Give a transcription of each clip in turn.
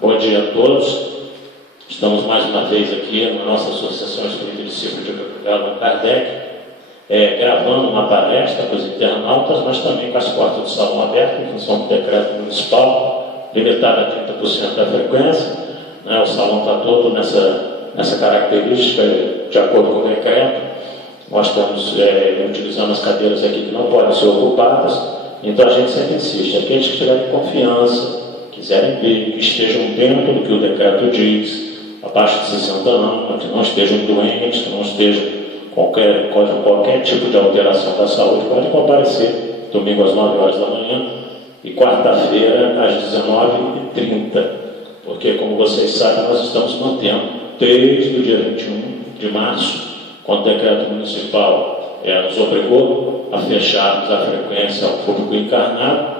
Bom dia a todos. Estamos mais uma vez aqui na nossa Associação Espírita Discípulo de Allan Kardec, gravando uma palestra para os internautas, mas também com as portas do salão abertas, em função do decreto municipal, limitado a 30% da frequência. O salão está todo nessa característica, de acordo com o decreto. Nós estamos utilizando as cadeiras aqui que não podem ser ocupadas, então a gente sempre insiste, aqueles que tiverem confiança, quiserem vir, que estejam dentro do que o decreto diz, abaixo de 60 anos, que não estejam doentes, que não estejam qualquer tipo de alteração da saúde, podem comparecer domingo às 9 horas da manhã e quarta-feira às 19h30, porque, como vocês sabem, nós estamos mantendo desde o dia 21 de março, quando o decreto municipal nos obrigou a fecharmos a frequência ao público encarnado,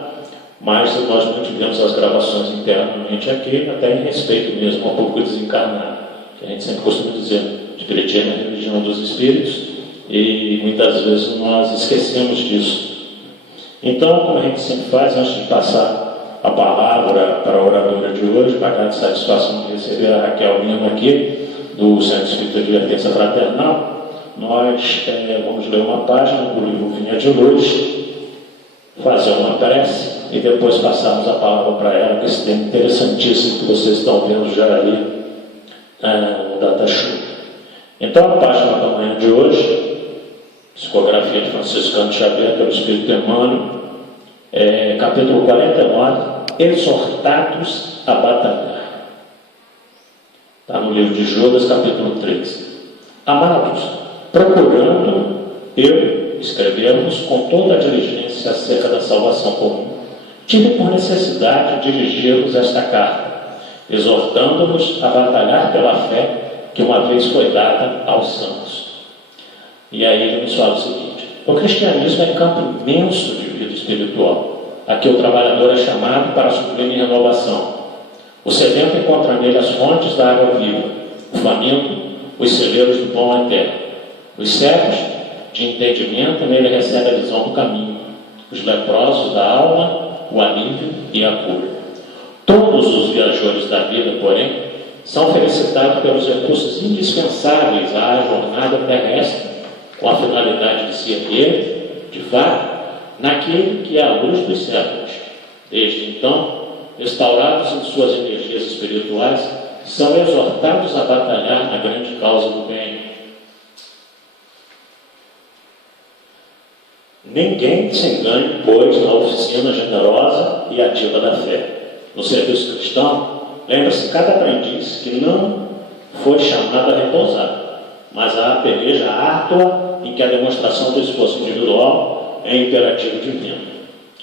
mas nós mantivemos as gravações internamente aqui, até em respeito mesmo ao público desencarnado, que a gente sempre costuma dizer, espiritismo é a religião dos espíritos, e muitas vezes nós esquecemos disso. Então, como a gente sempre faz, antes de passar a palavra para a oradora de hoje, para a grande satisfação de receber a Raquel Lima aqui, do Centro Espírita de Advertência Fraternal, nós vamos ler uma página do livro Vinha de Luz, fazer uma prece e depois passarmos a palavra para ela, esse tema interessantíssimo que vocês estão vendo já ali no DataShow. Então, a página da manhã de hoje, psicografia de Franciscano Xavier pelo Espírito Emmanuel, capítulo 49, exortados a batalhar. Está no livro de Judas, capítulo 13. Amados, procurando escrevermos com toda a diligência acerca da salvação comum, tive por necessidade de dirigir-vos esta carta, exortando-vos a batalhar pela fé que uma vez foi dada aos santos. E aí ele nos fala o seguinte: o cristianismo é campo imenso de vida espiritual, a que o trabalhador é chamado para a sublime renovação. O sedento encontra nele as fontes da água viva, o faminto, os celeiros do pão eterno. Os cegos de entendimento nele recebem a visão do caminho, os leprosos da alma, o alívio e a cura. Todos os viajores da vida, porém, são felicitados pelos recursos indispensáveis à jornada terrestre, com a finalidade de se erguer, de fato, naquele que é a luz dos séculos. Desde então, restaurados em suas energias espirituais, são exortados a batalhar na grande causa do bem. Ninguém se engane, pois, na oficina generosa e ativa da fé. No serviço cristão, lembra-se cada aprendiz que não foi chamado a repousar, mas a peleja árdua em que a demonstração do esforço individual é imperativo divino.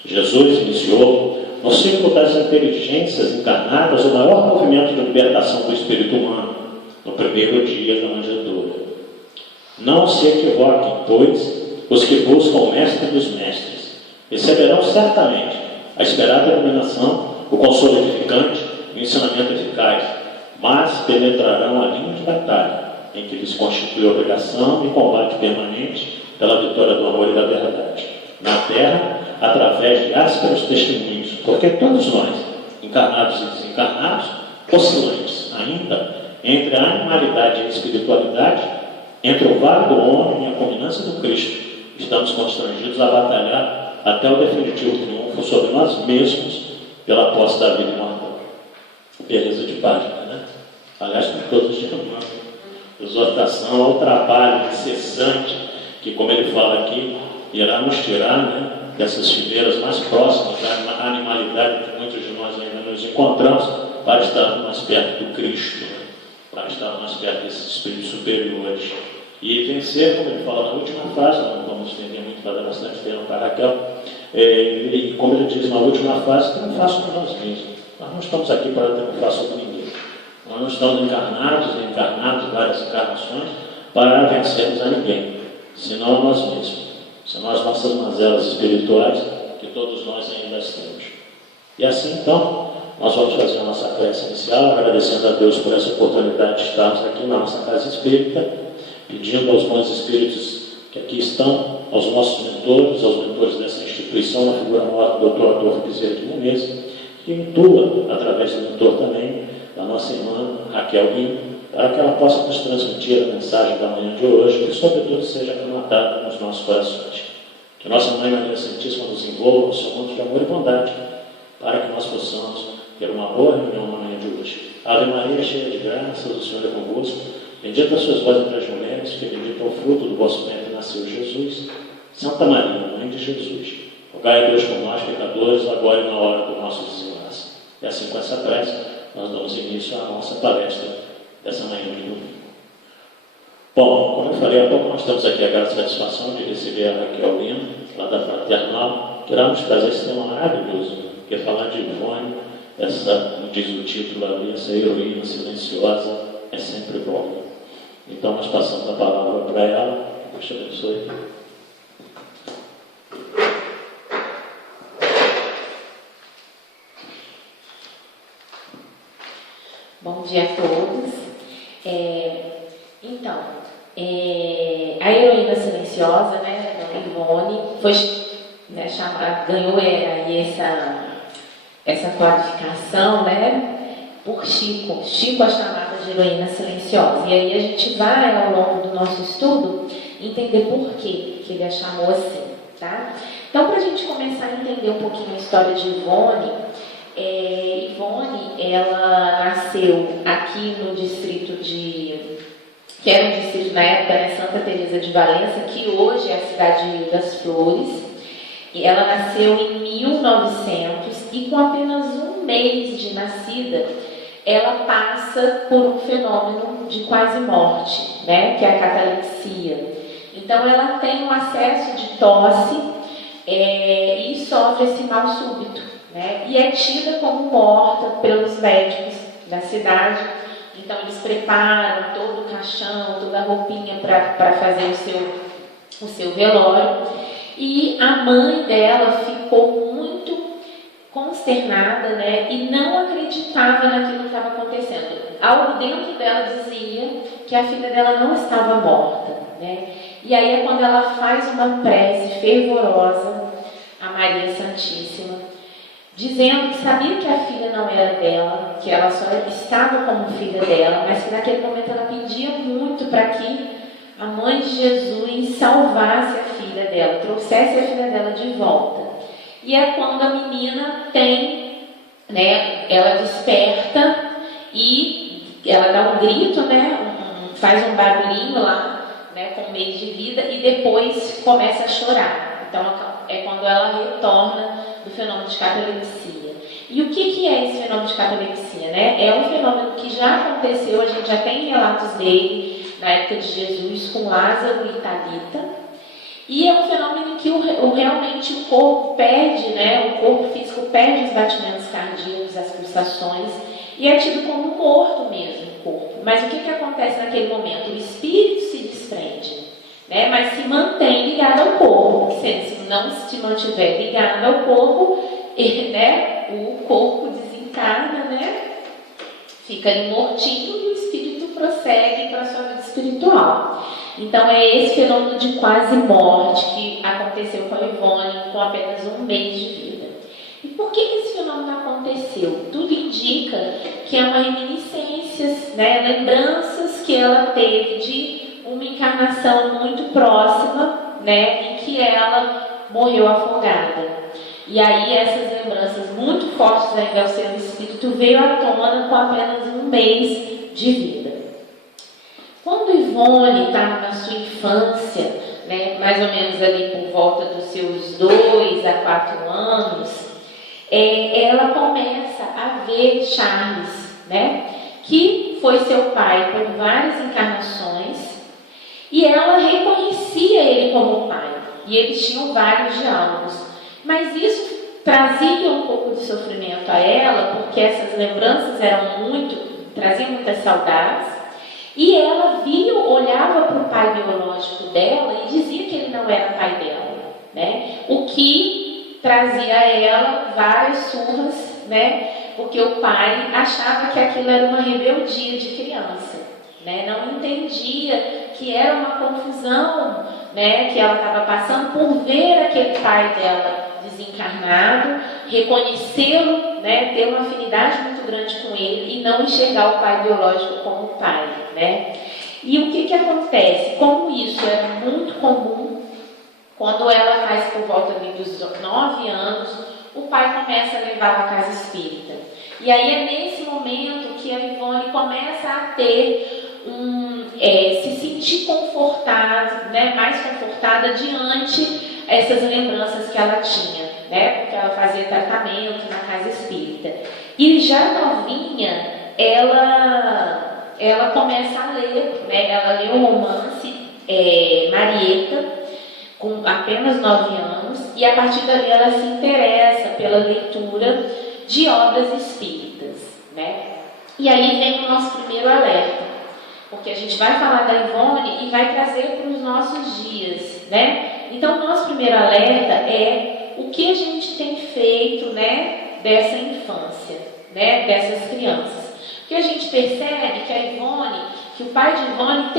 Jesus iniciou, no ciclo das inteligências encarnadas, o maior movimento de libertação do espírito humano, no primeiro dia da manjedoura. Não se equivoquem, pois, os que buscam o mestre dos mestres receberão certamente a esperada iluminação, o consolo edificante e o ensinamento eficaz, mas penetrarão a linha de batalha, em que lhes constitui obrigação e combate permanente pela vitória do amor e da verdade, na terra, através de ásperos testemunhos, porque todos nós, encarnados e desencarnados, oscilantes ainda entre a animalidade e a espiritualidade, entre o vale do homem e a culminância do Cristo, estamos constrangidos a batalhar até o definitivo triunfo sobre nós mesmos pela posse da vida imortal. Beleza de página, né? Aliás, por todos os dias, exortação ao trabalho incessante que, como ele fala aqui, irá nos tirar, dessas fileiras mais próximas da animalidade que muitos de nós ainda nos encontramos, para estar mais perto do Cristo, para estar mais perto desses espíritos superiores. E vencer, como ele fala na última fase, não vamos estender muito, para dar bastante tempo para a Raquel, e como ele diz na última fase, que não faço por nós mesmos. Nós não estamos aqui para ter um faço por ninguém. Nós não estamos encarnados, várias encarnações, para vencermos a ninguém, senão a nós mesmos, senão as nossas mazelas espirituais, que todos nós ainda temos. E assim, então, nós vamos fazer a nossa prece inicial, agradecendo a Deus por essa oportunidade de estarmos aqui na nossa casa espírita, pedindo aos bons espíritos que aqui estão, aos nossos mentores, aos mentores dessa instituição, na figura maior do Dr. Adolfo Bezerra de Menezes, e intua, através do mentor também, da nossa irmã Raquel Guim, para que ela possa nos transmitir a mensagem da manhã de hoje, que sobretudo seja aclimatada nos nossos corações. Que nossa Mãe Maria Santíssima nos envolva no seu manto de amor e bondade, para que nós possamos ter uma boa reunião na manhã de hoje. Ave Maria, cheia de graças, o Senhor é convosco. Bendita sois vós entre as mulheres, que bendito é o fruto do vosso ventre, nasceu Jesus. Santa Maria, Mãe de Jesus, rogai a Deus por nós, pecadores, agora e na hora do nosso desenlace. E assim, com essa prece, nós damos início à nossa palestra dessa manhã de domingo. Bom, como eu falei há pouco, nós temos aqui a grande satisfação de receber a Raquel Lima, lá da Fraternal, que irá nos trazer esse tema maravilhoso, que é falar de Ivone, como diz o título ali, essa heroína silenciosa é sempre bom. Então nós passamos a palavra para ela. Deus te abençoe. Bom dia a todos. A heroína silenciosa, né, Ivone, foi chamada, ganhou aí essa qualificação, né, por Chico. Chico a chamava de heroína silenciosa. E aí a gente vai, ao longo do nosso estudo, entender por que ele a chamou assim, tá? Então, para a gente começar a entender um pouquinho a história de Ivone, Ivone, ela nasceu aqui no distrito que era um distrito na época, né, Santa Teresa de Valença, que hoje é a cidade de Rio das Flores. E ela nasceu em 1900 e com apenas um mês de nascida, ela passa por um fenômeno de quase morte, né, que é a catalepsia. Então ela tem um acesso de tosse e sofre esse mal súbito, né, e é tida como morta pelos médicos da cidade. Então eles preparam todo o caixão, toda a roupinha para fazer o seu velório. E a mãe dela ficou muito consternada, né, e não acreditava naquilo que estava acontecendo. Algo dentro dela dizia que a filha dela não estava morta, né? E aí é quando ela faz uma prece fervorosa a Maria Santíssima, dizendo que sabia que a filha não era dela, que ela só estava como filha dela, mas que naquele momento ela pedia muito para que a mãe de Jesus salvasse a filha dela, trouxesse a filha dela de volta. E é quando a menina tem, né, ela desperta e ela dá um grito, né, faz um barulhinho lá, né, com um mês de vida, e depois começa a chorar. Então é quando ela retorna do fenômeno de catalepsia. E o que é esse fenômeno de catalepsia, né? É um fenômeno que já aconteceu, a gente já tem relatos dele na época de Jesus com Lázaro e Talita. E é um fenômeno em que realmente o corpo perde, né? O corpo físico perde os batimentos cardíacos, as pulsações, e é tido como morto mesmo o corpo. Mas o que acontece naquele momento? O espírito se desprende, né? Mas se mantém ligado ao corpo, porque se não se mantiver ligado ao corpo, né? O corpo desencarna, né? Fica ali mortinho e o espírito prossegue para a sua vida espiritual. Então é esse fenômeno de quase morte que aconteceu com a Ivone com apenas um mês de vida. E por que esse fenômeno aconteceu? Tudo indica que é uma reminiscências, né? Lembranças que ela teve de uma encarnação muito próxima, né? Em que ela morreu afogada. E aí essas lembranças muito fortes ainda ao seu espírito veio à tona com apenas um mês de vida. Quando Ivone estava na sua infância, né, mais ou menos ali por volta dos seus 2 a 4 anos, ela começa a ver Charles, né, que foi seu pai por várias encarnações, e ela reconhecia ele como pai, e eles tinham vários diálogos. Mas isso trazia um pouco de sofrimento a ela, porque essas lembranças traziam muitas saudades, e ela olhava para o pai biológico dela e dizia que ele não era pai dela, né? O que trazia a ela várias surras, né? Porque o pai achava que aquilo era uma rebeldia de criança, né? Não entendia que era uma confusão, né? Que ela estava passando por ver aquele pai dela desencarnado, reconhecê-lo, né, ter uma afinidade muito grande com ele e não enxergar o pai biológico como pai, né? E o que acontece? Como isso é muito comum, quando ela faz por volta dos 9 anos, o pai começa a levar à casa espírita. E aí é nesse momento que a Ivone começa a ter se sentir confortável, né, mais confortada diante essas lembranças que ela tinha, né, porque ela fazia tratamento na casa espírita. E já novinha, ela começa a ler, né, ela lê o romance Marieta, com apenas 9 anos, e a partir dali ela se interessa pela leitura de obras espíritas, né? E aí vem o nosso primeiro alerta, porque a gente vai falar da Ivone e vai trazer para os nossos dias, né? Então, o nosso primeiro alerta é o que a gente tem feito, né, dessa infância, né, dessas crianças. Porque a gente percebe que a Ivone, que o pai de Ivone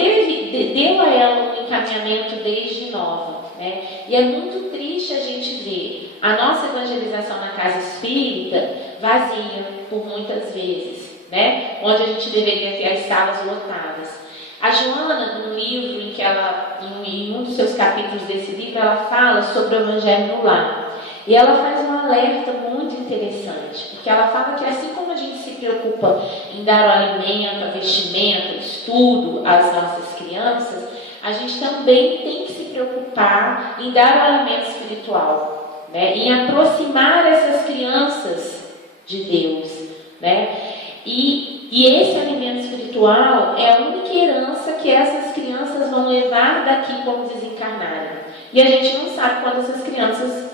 deu a ela um encaminhamento desde nova. Né? E é muito triste a gente ver a nossa evangelização na casa espírita vazia por muitas vezes, né? Onde a gente deveria ter as salas lotadas. A Joana, no livro em que ela, em um dos seus capítulos desse livro, ela fala sobre o Evangelho no Lar. E ela faz um alerta muito interessante, porque ela fala que assim como a gente se preocupa em dar o alimento, a vestimenta, o estudo às nossas crianças, a gente também tem que se preocupar em dar o alimento espiritual, né? Em aproximar essas crianças de Deus, né? E esse alimento espiritual é a única herança que essas crianças vão levar daqui quando desencarnarem. E a gente não sabe quando essas crianças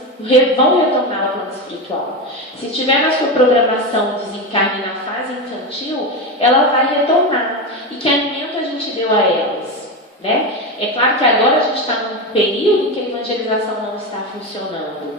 vão retornar ao plano espiritual. Se tiver na sua programação desencarne na fase infantil, ela vai retornar. E que alimento a gente deu a elas? Né? É claro que agora a gente está num período em que a evangelização não está funcionando.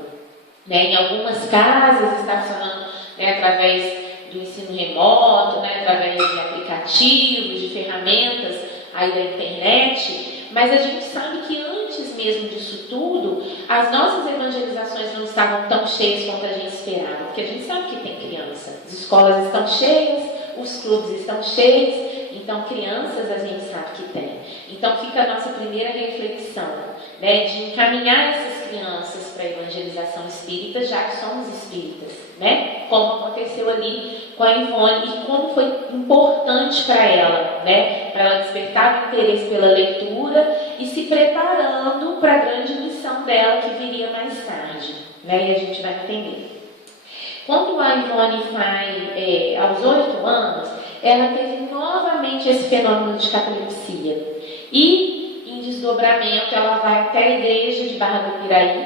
Né? Em algumas casas está funcionando, né, através do ensino remoto, né, através de aplicativos, de ferramentas aí da internet, mas a gente sabe que antes mesmo disso tudo, as nossas evangelizações não estavam tão cheias quanto a gente esperava, porque a gente sabe que tem criança, as escolas estão cheias, os clubes estão cheios, então crianças a gente sabe que tem. Então fica a nossa primeira reflexão, né, de encaminhar essas crianças para a evangelização espírita, já que somos espíritas, né, como aconteceu ali com a Ivone e como foi importante para ela, né, para ela despertar o interesse pela leitura e se preparando para a grande missão dela que viria mais tarde, né, e a gente vai entender. Quando a Ivone vai aos 8 anos, ela teve novamente esse fenômeno de catalepsia. E, em desdobramento, ela vai até a igreja de Barra do Piraí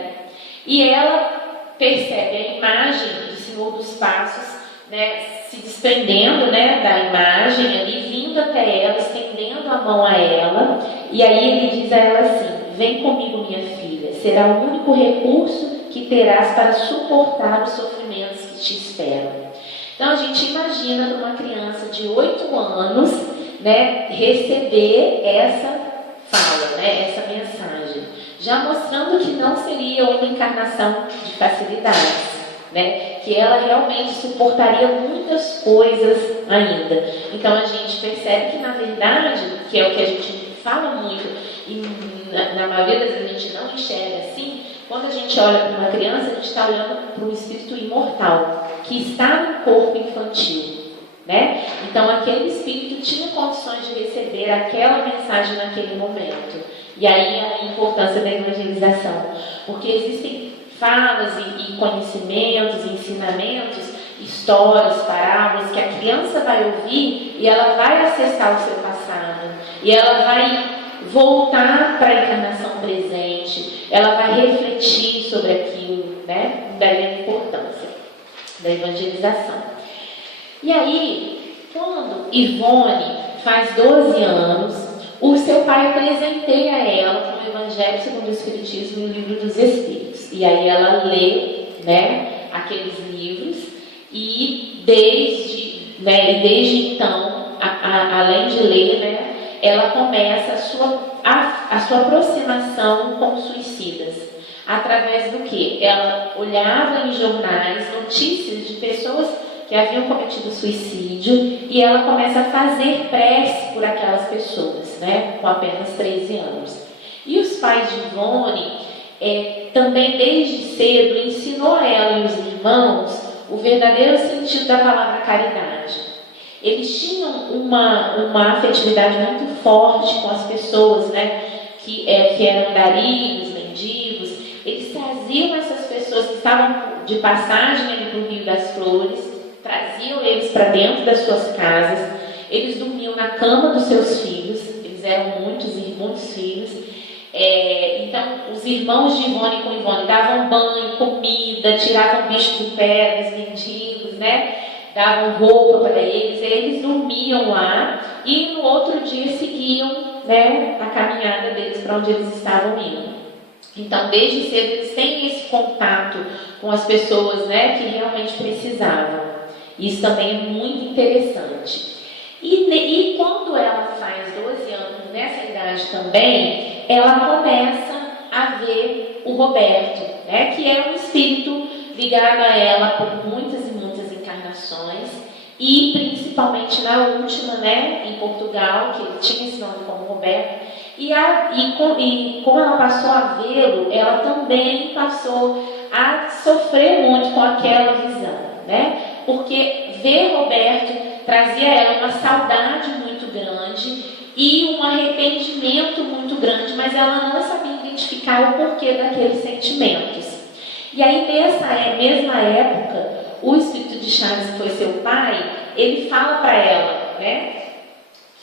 e ela percebe a imagem do Senhor dos Passos, né, se desprendendo, né, da imagem ali, vindo até ela, estendendo a mão a ela, e aí ele diz a ela assim: vem comigo, minha filha, será o único recurso que terás para suportar os sofrimentos que te esperam. Então a gente imagina para uma criança de 8 anos, né, receber essa fala, né, essa mensagem, já mostrando que não seria uma encarnação de facilidades, né, que ela realmente suportaria muitas coisas ainda. Então a gente percebe que, na verdade, que é o que a gente fala muito, e na maioria das vezes a gente não enxerga assim, quando a gente olha para uma criança, a gente está olhando para um espírito imortal, que está no corpo infantil, né? Então aquele espírito tinha condições de receber aquela mensagem naquele momento. E aí a importância da evangelização, porque existem falas e conhecimentos, ensinamentos, histórias, parábolas que a criança vai ouvir e ela vai acessar o seu passado e ela vai voltar para a encarnação presente, ela vai refletir sobre aquilo, né? Daí a importância da evangelização. E aí, quando Ivone faz 12 anos, o seu pai presenteia ela com o Evangelho segundo o Espiritismo e o Livro dos Espíritos. E aí ela lê, né, aqueles livros e desde então, além de ler, né, ela começa a sua aproximação com suicidas. através do quê? Ela olhava em jornais notícias de pessoas que haviam cometido suicídio e ela começa a fazer prece por aquelas pessoas, né, com apenas 13 anos. E os pais de Ivone também desde cedo ensinou a ela e os irmãos o verdadeiro sentido da palavra caridade. Eles tinham uma afetividade muito forte com as pessoas, né, que eram andarilhos, mendigos. Eles traziam essas pessoas que estavam de passagem ali para o Rio das Flores, traziam eles para dentro das suas casas, eles dormiam na cama dos seus filhos, eles eram muitos filhos. Então, os irmãos de Ivone com Ivone davam banho, comida, tiravam bicho do pé dos mendigos, né? Davam roupa para eles, eles dormiam lá e no outro dia seguiam, né, a caminhada deles para onde eles estavam indo. Então, desde cedo, eles têm esse contato com as pessoas, né, que realmente precisavam. Isso também é muito interessante. E quando ela faz 12 anos, nessa idade também, ela começa a ver o Roberto, né, que é um espírito ligado a ela por muitas e muitas encarnações, e principalmente na última, né, em Portugal, que ele tinha esse nome como Roberto, e como ela passou a vê-lo, ela também passou a sofrer muito com aquela visão, né? Porque ver Roberto trazia a ela uma saudade muito grande e um arrependimento muito grande, mas ela não sabia identificar o porquê daqueles sentimentos. E aí, nessa mesma época, o espírito de Charles, que foi seu pai, ele fala para ela, né,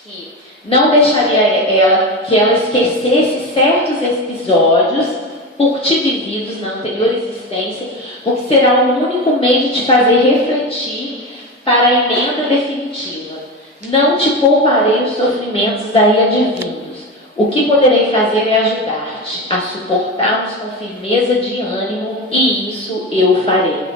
que não deixaria que ela esquecesse certos episódios por ti vividos na anterior existência, porque será o único meio de te fazer refletir para a emenda definitiva. Não te pouparei os sofrimentos daí advindos. O que poderei fazer é ajudar-te a suportá-los com firmeza de ânimo, e isso eu farei.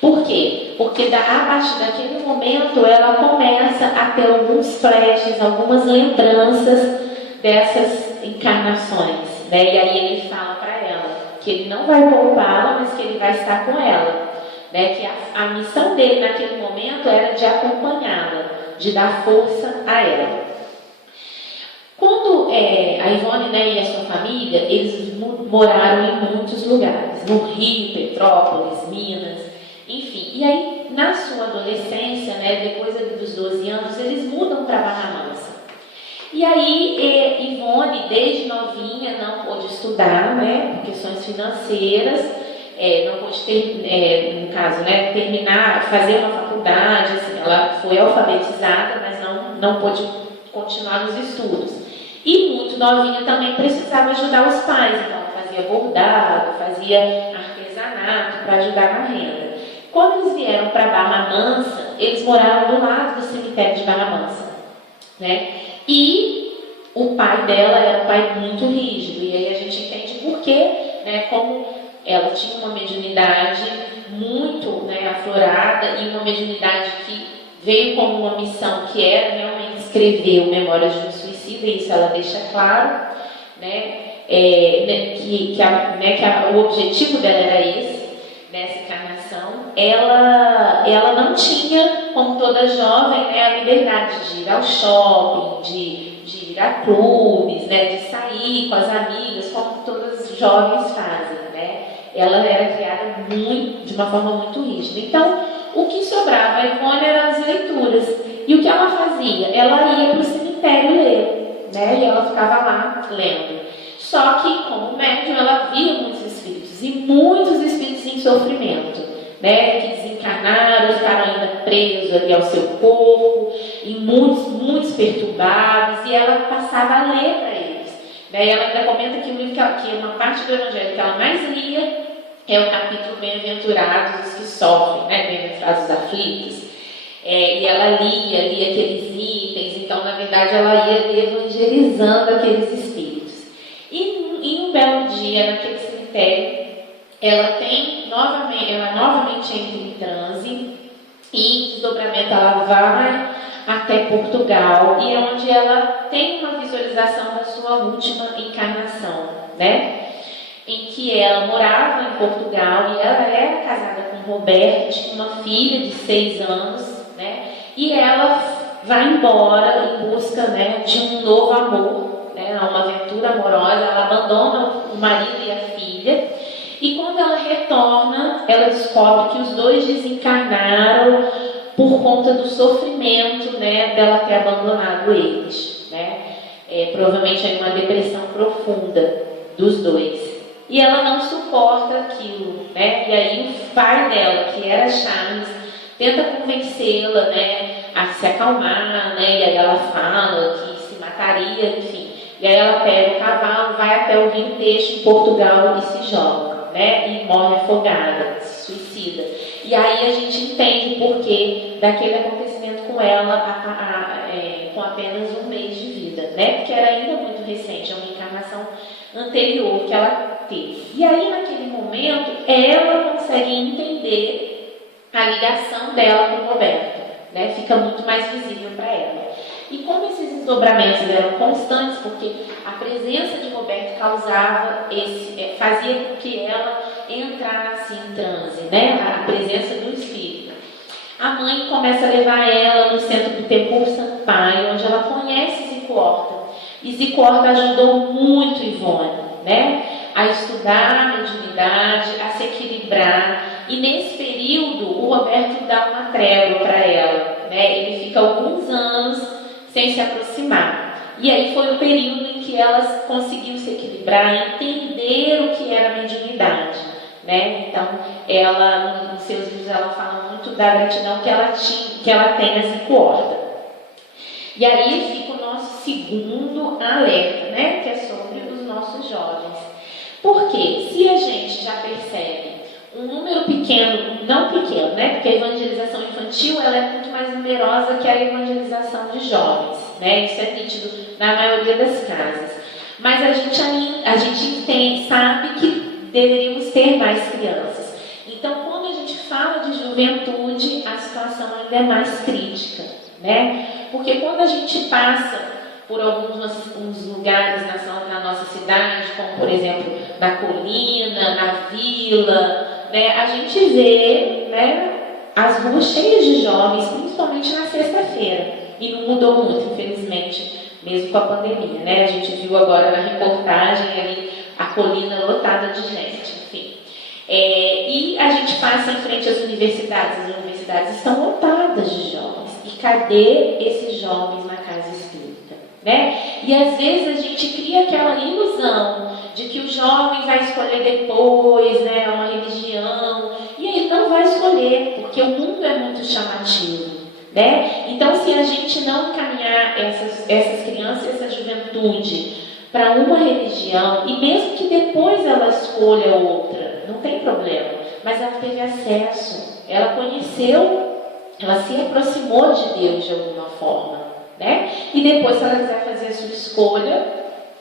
Por quê? Porque a partir daquele momento ela começa a ter alguns flashes, algumas lembranças dessas encarnações, né? E aí ele fala para ela que ele não vai poupá-la, mas que ele vai estar com ela, né? Que a missão dele naquele momento era de acompanhá-la, de dar força a ela. Quando a Ivone, né, e a sua família, eles moraram em muitos lugares, no Rio, Petrópolis, Minas, enfim. E aí, na sua adolescência, né, depois dos 12 anos, eles mudam para Barra Mansa. E aí, Ivone, desde novinha, não pôde estudar, né, por questões financeiras, não pôde, no caso, né, terminar, fazer uma faculdade, assim, ela foi alfabetizada, mas não pôde continuar nos estudos. E muito novinha também precisava ajudar os pais, então ela fazia bordado, fazia artesanato para ajudar na renda. Quando eles vieram para Barra Mansa, eles moraram do lado do cemitério de Barra Mansa, né? E o pai dela era um pai muito rígido, e aí a gente entende por quê, né? Como ela tinha uma mediunidade muito, né, aflorada, e uma mediunidade que veio como uma missão que era realmente escrever o Memórias de um Suicida, e isso ela deixa claro, né? O objetivo dela era esse, nessa encarnação. Ela não tinha, como toda jovem, né, a liberdade de ir ao shopping, de ir a clubes, né, de sair com as amigas, como todas as jovens fazem, né? Ela era criada de uma forma muito rígida. Então, o que sobrava a Ivone eram as leituras. E o que ela fazia? Ela ia para o cemitério ler, né? E ela ficava lá lendo. Só que, como médium, ela via muitos espíritos, e muitos espíritos em sofrimento, né? Que desencarnaram, ficaram ainda presos ali ao seu corpo, e muitos perturbados, e ela passava a ler para eles, né? E ela ainda comenta que o livro que uma parte do Evangelho que ela mais lia é o capítulo Bem-aventurados os que sofrem, né? Bem-aventurados os aflitos. E ela lia aqueles itens, então, na verdade, ela ia evangelizando aqueles espíritos. E em um belo dia, naquele cemitério, ela novamente entra em transe, e em desdobramento ela vai até Portugal, e é onde ela tem uma visualização da sua última encarnação, né? em que ela morava em Portugal e ela era casada com Roberto, tinha uma filha de 6 anos, né? E ela vai embora em busca, né, de um novo amor, né, uma aventura amorosa. Ela abandona o marido e a filha, e quando ela retorna, ela descobre que os dois desencarnaram por conta do sofrimento, né, dela ter abandonado eles, né? Provavelmente aí uma depressão profunda dos dois. E ela não suporta aquilo, né? E aí o pai dela, que era Charles, tenta convencê-la, né, a se acalmar, né? E aí ela fala que se mataria, enfim. E aí ela pega o cavalo, vai até o Rio Tejo, em Portugal, e se joga, né? E morre afogada, se suicida. E aí a gente entende o porquê daquele acontecimento com ela, com apenas 1 mês de vida, né? Porque era ainda muito recente, é uma encarnação anterior que ela teve. E aí, naquele momento, ela consegue entender a ligação dela com o Roberto, né? Fica muito mais visível para ela. E como esses desdobramentos eram constantes, porque a presença de Roberto fazia com que ela entrasse em transe, né? A presença do espírito. A mãe começa a levar ela no centro do Templo Sampaio, onde ela conhece Zico Horta. E Zico Horta ajudou muito Ivone, né, a estudar a mediunidade, a se equilibrar. E nesse período, o Roberto dá uma trégua para ela, né? Ele fica alguns anos sem se aproximar. E aí foi o período em que elas conseguiram se equilibrar, entender o que era mediunidade, né? Então, ela, nos seus livros, ela fala muito da gratidão que ela tem a Zico Horta. E aí fica o nosso segundo alerta, né? Que é sobre os nossos jovens. Porque se a gente já percebe um número pequeno, não pequeno, né? Porque a evangelização infantil ela é muito mais numerosa que a evangelização de jovens, né? Isso é nítido na maioria das casas. Mas a gente entende, sabe que deveríamos ter mais crianças. Então, quando a gente fala de juventude, a situação ainda é mais crítica, né? Porque quando a gente passa por alguns lugares na nossa cidade, como por exemplo na colina, na vila, né, a gente vê, né, as ruas cheias de jovens, principalmente na sexta-feira. E não mudou muito, infelizmente, mesmo com a pandemia, né? A gente viu agora na reportagem ali a colina lotada de gente, enfim. E a gente passa em frente às universidades. As universidades estão lotadas de jovens. E cadê esses jovens na casa espírita, né? E às vezes a gente cria aquela ilusão de que o jovem vai escolher depois, né, uma religião. E ele não vai escolher, porque o mundo é muito chamativo, né? Então, se a gente não encaminhar essas crianças, essa juventude para uma religião, e mesmo que depois ela escolha outra, não tem problema, mas ela teve acesso, ela conheceu, ela se aproximou de Deus de alguma forma, né? E depois, se ela quiser fazer a sua escolha,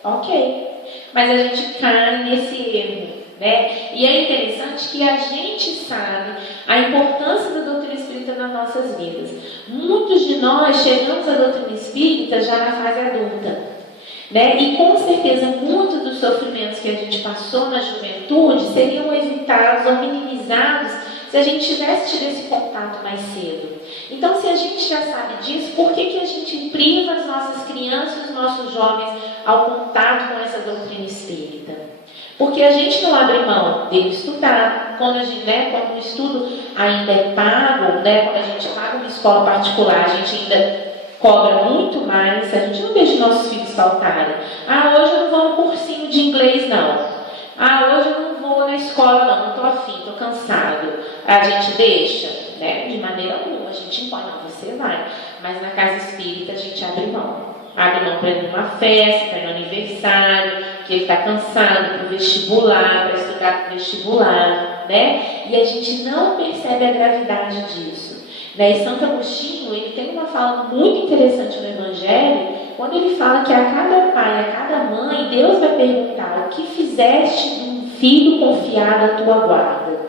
ok. Mas a gente cai nesse erro, né? E é interessante que a gente sabe a importância da doutrina espírita nas nossas vidas. Muitos de nós chegamos à doutrina espírita já na fase adulta, né? E com certeza muitos dos sofrimentos que a gente passou na juventude seriam evitados ou minimizados se a gente tivesse tido esse contato mais cedo. Então, se a gente já sabe disso, por que a gente priva as nossas crianças, os nossos jovens ao contato com essa doutrina espírita? Porque a gente não abre mão de estudar. Quando o estudo ainda é pago, né, quando a gente paga uma escola particular, a gente ainda cobra muito mais. A gente não deixa os nossos filhos faltarem. Hoje eu não vou no cursinho de inglês, não. Hoje eu não vou na escola, não estou afim, estou cansado. A gente deixa, né? De maneira alguma, a gente impõe, não, você vai. Mas na casa espírita a gente abre mão. Abre mão para ir numa festa, para ir no aniversário, que ele está cansado, para o vestibular, para estudar para o vestibular, né? E a gente não percebe a gravidade disso. Né? E Santo Agostinho, ele tem uma fala muito interessante no Evangelho, quando ele fala que a cada pai, a cada mãe, Deus vai perguntar: o que fizeste de um filho confiado à tua guarda?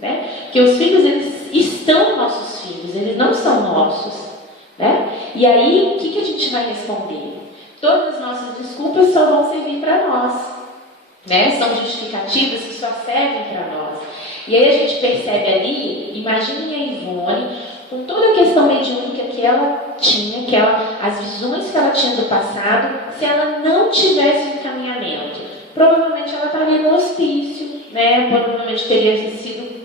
Né? Porque os filhos, eles estão nossos filhos, eles não são nossos. Né? E aí, o que a gente vai responder? Todas as nossas desculpas só vão servir para nós. né? São justificativas que só servem para nós. E aí a gente percebe ali, imaginem a Ivone, com toda a questão mediúnica que ela tinha, as visões que ela tinha do passado, se ela não tivesse um encaminhamento, provavelmente ela estaria no hospício, né? Provavelmente teria sido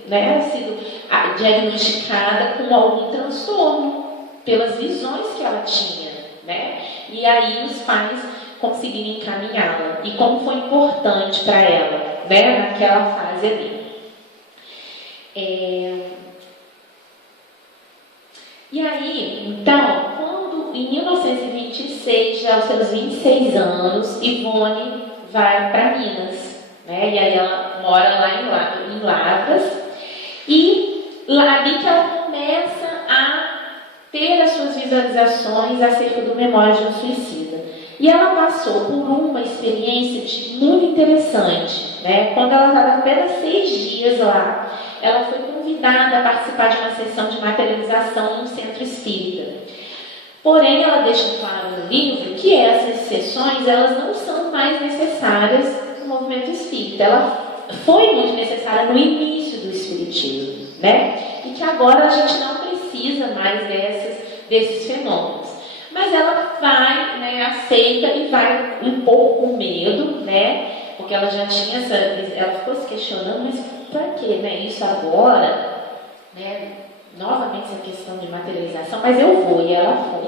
diagnosticada com algum transtorno pelas visões que ela tinha, né? E aí os pais conseguiram encaminhá-la. E como foi importante para ela, né? Naquela fase ali. E aí, então, quando em 1926, já aos seus 26 anos, Ivone vai para Minas, né? E aí ela mora lá em Lavras, e lá ali que ela começa a ter as suas visualizações acerca do Memória de um Suicida. E ela passou por uma experiência muito interessante, né? Quando ela estava apenas 6 dias lá, ela foi convidada a participar de uma sessão de materialização num centro espírita. Porém, ela deixa claro no livro que essas sessões, elas não são mais necessárias no movimento espírita. Ela foi muito necessária no início do espiritismo, né? E que agora a gente não precisa mais desses fenômenos. Mas ela vai, né, aceita e vai um pouco com medo, né? Porque ela já tinha ela ficou se questionando, mas para que, né? Isso agora, né? Novamente essa questão de materialização, mas eu vou, e ela foi.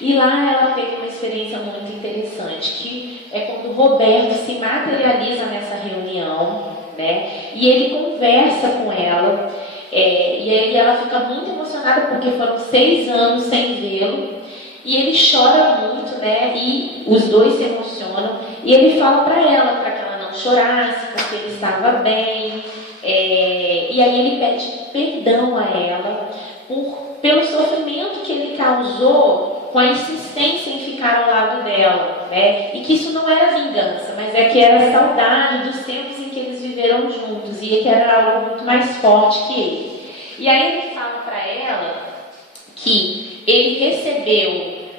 E lá ela teve uma experiência muito interessante, que é quando o Roberto se materializa nessa reunião, né? E ele conversa com ela, e aí ela fica muito emocionada, porque foram 6 anos sem vê-lo, e ele chora muito, né? E os dois se emocionam, e ele fala para que ela não chorasse, porque ele estava bem, e aí ele pede perdão a ela pelo sofrimento que ele causou com a insistência em ficar ao lado dela, né? E que isso não era vingança, mas que era saudade dos tempos em que eles viveram juntos, e que era algo muito mais forte que ele. E aí ele fala para ela que ele recebeu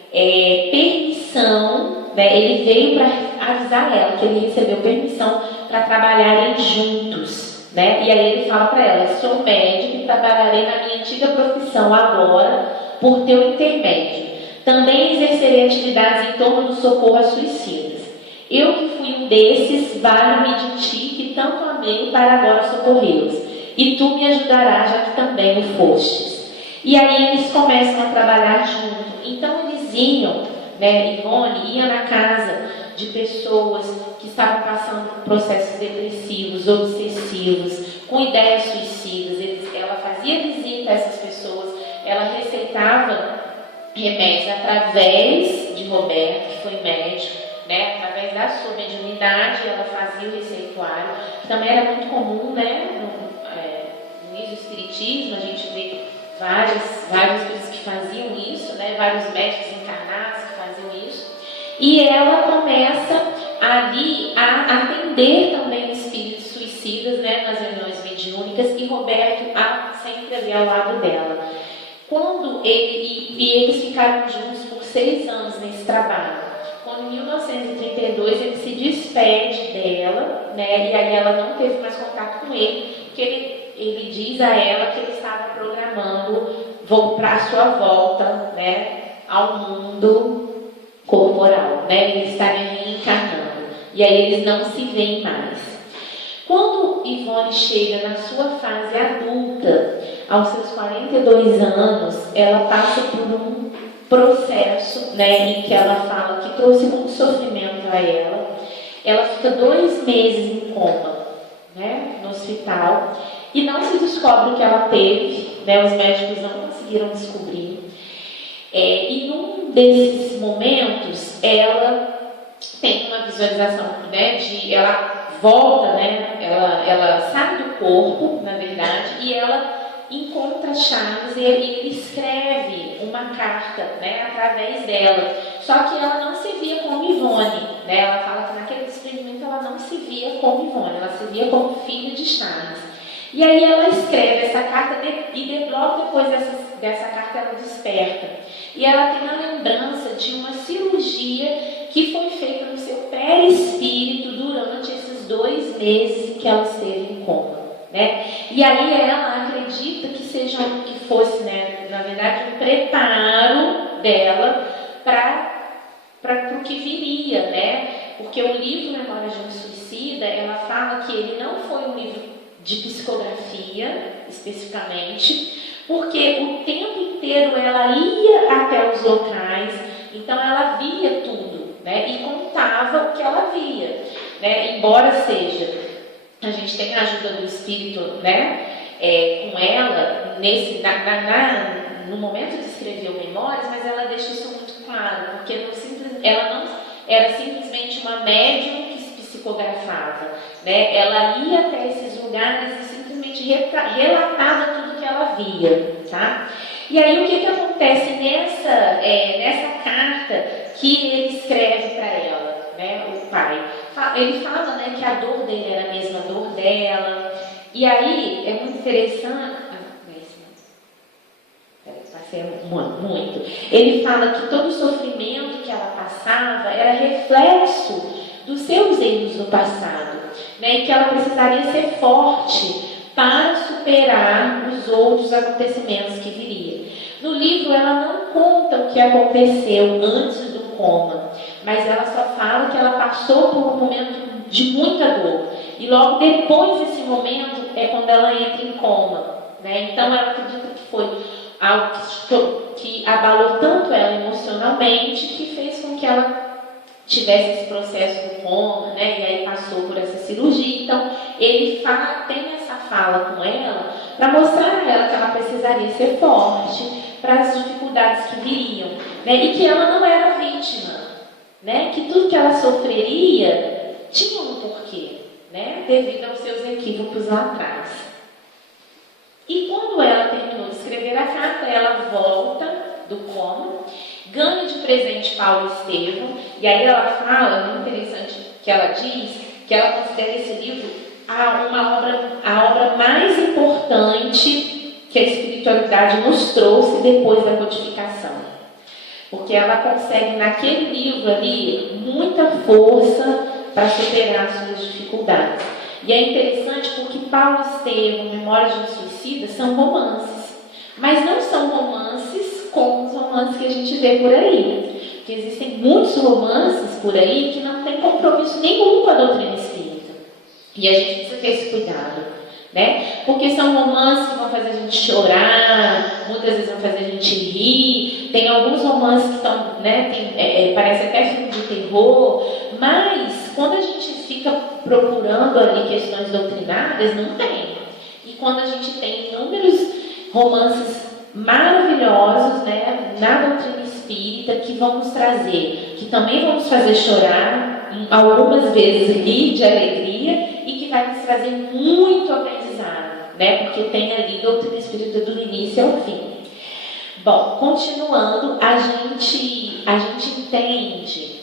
permissão, né? Ele veio para avisar ela que ele recebeu permissão para trabalharem juntos, né? E aí ele fala para ela: sou médico e trabalharei na minha antiga profissão agora por teu intermédio. Também exercerei atividades em torno do socorro a suicidas. Eu que fui um desses, valho-me de ti, que tanto amei, para agora socorrê-los. E tu me ajudarás, já que também o fostes. E aí eles começam a trabalhar junto. Então eles iam, né, Ivone ia na casa de pessoas que estavam passando por processos depressivos, obsessivos, com ideias suicidas. Ela fazia visita a essas pessoas, ela receitava remédios através de Roberto, que foi médico, né, através da sua mediunidade, ela fazia o receituário, que também era muito comum, né, no espiritismo, a gente vê várias pessoas que faziam isso, né, vários médicos encarnados que faziam isso, e ela começa ali a atender também espíritos suicidas, né, nas reuniões mediúnicas, e Roberto sempre ali ao lado dela. Quando eles ficaram juntos por 6 anos nesse trabalho. Quando em 1932 ele se despede dela, né, e aí ela não teve mais contato com ele, porque ele diz a ela que ele estava programando para a sua volta, né, ao mundo corporal, né, ele estaria reencarnando, e aí eles não se veem mais. Quando Ivone chega na sua fase adulta, aos seus 42 anos, ela passa por um processo, né, em que ela fala que trouxe muito sofrimento a ela. Ela fica 2 meses em coma, né, no hospital, e não se descobre o que ela teve, né, os médicos não conseguiram descobrir. E num desses momentos, ela tem uma visualização, né, ela volta, né, ela sai do corpo, na verdade, e ela encontra Chaves, e ele escreve uma carta, né, através dela. Só que ela não se via como Ivone, né? Ela fala que naquele desprendimento ela não se via como Ivone, ela se via como filha de Chaves. E aí ela escreve essa carta e logo depois dessa carta ela desperta. E ela tem a lembrança de uma cirurgia que foi feita no seu perispírito durante esses 2 meses em que ela esteve em coma, né? E aí ela acredita que fosse, né, na verdade, um preparo dela para o que viria, né? Porque o livro Memórias de um Suicida, ela fala que ele não foi um livro de psicografia, especificamente, porque o tempo inteiro ela ia até os locais, então ela via tudo, né? E contava o que ela via, né? Embora seja, a gente tenha a ajuda do Espírito, né? Com ela, no momento de escrever o Memórias, mas ela deixa isso muito claro, porque ela não era simplesmente uma médium que se psicografava, né? Ela ia até esses lugares e simplesmente relatava tudo que ela via, tá? E aí o que acontece nessa carta que ele escreve para ela, né? O pai, ele fala, né, que a dor dele era a mesma dor dela, e aí é muito interessante. Muito. Ele fala que todo o sofrimento que ela passava era reflexo dos seus erros do passado, né? E que ela precisaria ser forte para superar os outros acontecimentos que viriam. No livro ela não conta o que aconteceu antes do coma, mas ela só fala que ela passou por um momento de muita dor, e logo depois desse momento é quando ela entra em coma, né? Então ela acredita que foi algo que abalou tanto ela emocionalmente, que fez com que ela tivesse esse processo do coma, né? E aí passou por essa cirurgia. Então ele tem essa fala com ela para mostrar a ela que ela precisaria ser forte para as dificuldades que viriam, né? E que ela não era vítima, né? Que tudo que ela sofreria tinha um porquê, né? Devido aos seus equívocos lá atrás. E quando ela terminou de escrever a carta, ela volta do coma, ganha de presente Paulo Estevam, e aí ela fala, é muito interessante que ela diz, que ela considera esse livro a obra mais importante que a espiritualidade nos trouxe depois da codificação. Porque ela consegue, naquele livro ali, muita força para superar as suas dificuldades. E é interessante porque Paulo Estevam, Memórias de um Suicida, são romances. Mas não são romances como os romances que a gente vê por aí. Porque existem muitos romances por aí que não têm compromisso nenhum com a doutrina espírita. E a gente precisa ter esse cuidado, né? Porque são romances que vão fazer a gente chorar, muitas vezes vão fazer a gente rir. Tem alguns romances que estão, né? Parece até filme de terror, mas quando a gente fica procurando ali questões doutrinárias, não tem. E quando a gente tem inúmeros romances maravilhosos, né, na doutrina espírita, que vão nos trazer, que também vão nos fazer chorar, algumas vezes rir de alegria, e que vai nos trazer muito aprendizado, né, porque tem ali doutrina espírita do início ao fim. Bom, continuando, a gente entende,